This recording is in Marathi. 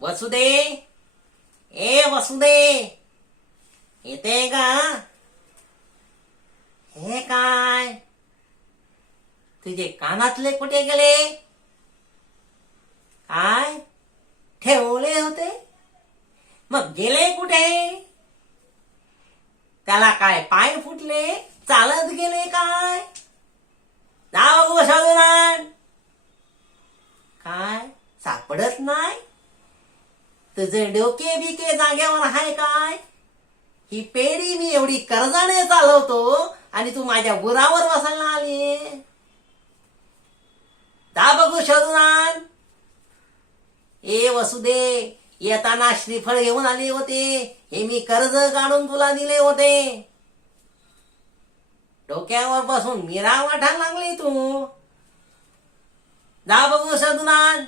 वसुदे, ए वसुदे, येते का? हे काय, तुझे कानातले कुठे गेले? काय ठेवले होते, मग गेले कुठे? त्याला काय पाय फुटले, चालत गेले काय? जा बघू शोधून आण. काय सापडत नाही? तुझे डोके बिके जाग्यावर आहे काय? ही पेढी मी एवढी कर्जाने चालवतो आणि तू माझ्या बुरावर बसायला आली. जा बघू शोधून आण. ए वसुदे, येताना श्रीफळ घेऊन आले होते, हे मी कर्ज काढून तुला दिले होते. डोक्यावर बसून मिरा वाटायला लागली तू. जा बघू शोधून आण.